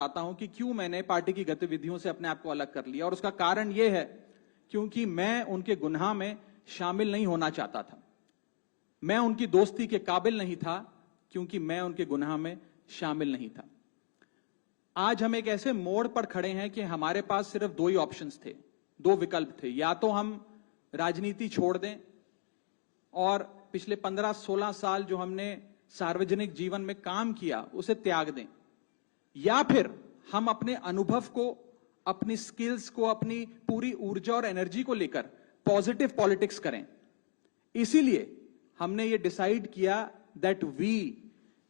आता हूं कि क्यों मैंने पार्टी की गतिविधियों से अपने आप को अलग कर लिया, और उसका कारण यह है क्योंकि मैं उनके गुनाह में शामिल नहीं होना चाहता था। मैं उनकी दोस्ती के काबिल नहीं था क्योंकि मैं उनके गुनाह में शामिल नहीं था। आज हम एक ऐसे मोड़ पर खड़े हैं कि हमारे पास सिर्फ दो ही ऑप्शंस थे, दो विकल्प थे। या तो हम राजनीति छोड़ दें और पिछले 15-16 साल जो हमने सार्वजनिक जीवन में काम किया उसे त्याग दें, या फिर हम अपने अनुभव को, अपनी स्किल्स को, अपनी पूरी ऊर्जा और एनर्जी को लेकर पॉजिटिव पॉलिटिक्स करें। इसीलिए हमने ये डिसाइड किया that we,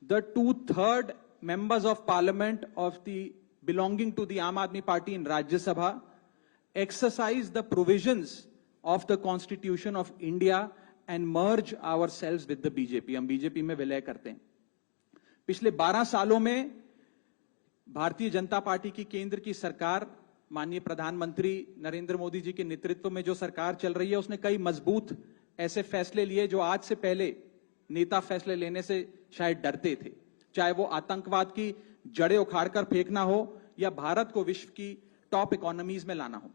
the 2/3 members of parliament of the belonging to the Aam Aadmi Party in Rajya Sabha, exercise the provisions of the Constitution of India and merge ourselves with the BJP। हम BJP में विलय करते हैं। पिछले 12 सालों में Bharatiya Janata party की केंद्र की सरकार, माननीय प्रधानमंत्री नरेंद्र मोदी जी के नेतृत्व में जो सरकार चल रही है, उसने कई मजबूत ऐसे फैसले लिए जो आज से पहले नेता फैसले लेने से शायद डरते थे। चाहे वो आतंकवाद की जड़ें उखाड़कर फेंकना हो या भारत को विश्व की टॉप इकोनॉमीज में लाना हो।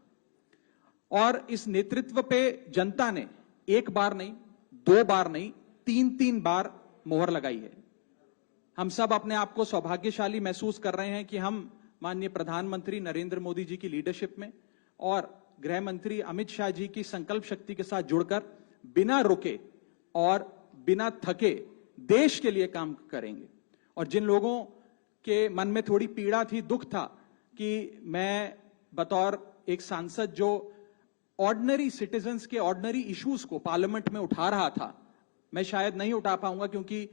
और इस नेतृत्व पे जनता ने एक बार नहीं, दो बार नहीं, 3-3 बार मोहर लगाई है। हम सब अपने आप को सौभाग्यशाली महसूस कर रहे हैं कि हम माननीय प्रधानमंत्री नरेंद्र मोदी जी की लीडरशिप में और गृह मंत्री अमित शाह जी की संकल्प शक्ति के साथ जुड़कर बिना रुके और बिना थके देश के लिए काम करेंगे। और जिन लोगों के मन में थोड़ी पीड़ा थी, दुख था कि मैं बतौर एक सांसद जो ऑर्डिनरी सिटीजन्स के ऑर्डिनरी इश्यूज को पार्लियामेंट में उठा रहा था, मैं शायद नहीं उठा पाऊंगा क्योंकि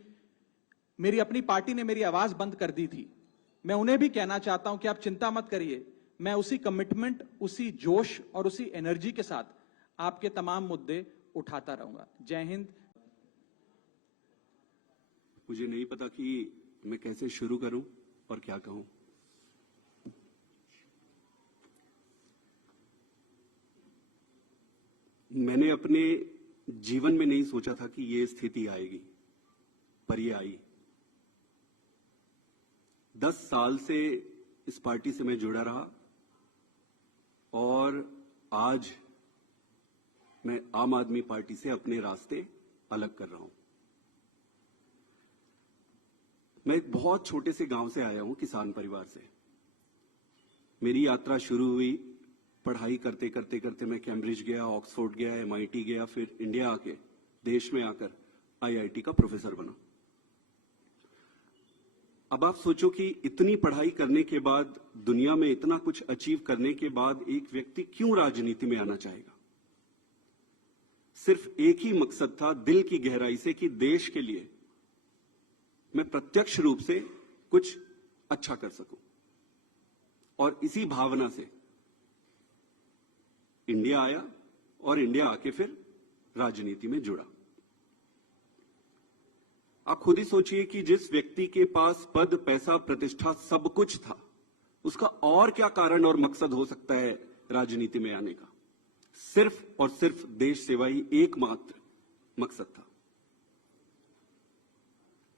मेरी अपनी पार्टी ने मेरी आवाज बंद कर दी थी। मैं उन्हें भी कहना चाहता हूं कि आप चिंता मत करिए, मैं उसी कमिटमेंट, उसी जोश और उसी एनर्जी के साथ आपके तमाम मुद्दे उठाता रहूंगा। जय हिंद। मुझे नहीं पता कि मैं कैसे शुरू करूं और क्या कहूं। मैंने अपने जीवन में नहीं सोचा था कि ये स्थिति आएगी, पर ये आई। 10 साल से इस पार्टी से मैं जुड़ा रहा और आज मैं आम आदमी पार्टी से अपने रास्ते अलग कर रहा हूं। मैं एक बहुत छोटे से गांव से आया हूं, किसान परिवार से। मेरी यात्रा शुरू हुई पढ़ाई करते करते करते। मैं कैम्ब्रिज गया, ऑक्सफोर्ड गया, MIT गया, फिर इंडिया आके, देश में आकर IIT का प्रोफेसर बना। अब आप सोचो कि इतनी पढ़ाई करने के बाद, दुनिया में इतना कुछ अचीव करने के बाद एक व्यक्ति क्यों राजनीति में आना चाहेगा? सिर्फ एक ही मकसद था दिल की गहराई से कि देश के लिए मैं प्रत्यक्ष रूप से कुछ अच्छा कर सकूं। और इसी भावना से इंडिया आया और इंडिया आके फिर राजनीति में जुड़ा। आप खुद ही सोचिए कि जिस व्यक्ति के पास पद, पैसा, प्रतिष्ठा सब कुछ था, उसका और क्या कारण और मकसद हो सकता है राजनीति में आने का? सिर्फ और सिर्फ देश सेवा ही एकमात्र मकसद था।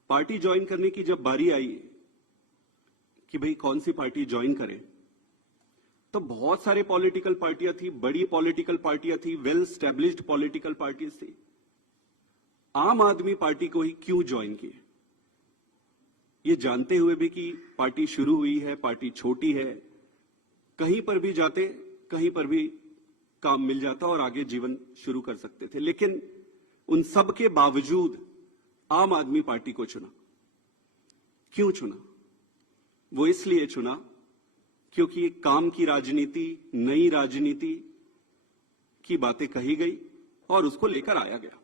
पार्टी ज्वाइन करने की जब बारी आई कि भाई कौन सी पार्टी ज्वाइन करें, तो बहुत सारे पॉलिटिकल पार्टियां थी, बड़ी पॉलिटिकल पार्टियां थी, वेल स्टैब्लिश्ड पॉलिटिकल पार्टीज थी। आम आदमी पार्टी को ही क्यों ज्वाइन किए, ये जानते हुए भी कि पार्टी शुरू हुई है, पार्टी छोटी है, कहीं पर भी जाते, कहीं पर भी काम मिल जाता और आगे जीवन शुरू कर सकते थे। लेकिन उन सब के बावजूद आम आदमी पार्टी को चुना। क्यों चुना? वो इसलिए चुना क्योंकि एक काम की राजनीति, नई राजनीति की बातें कही गई और उसको लेकर आया गया।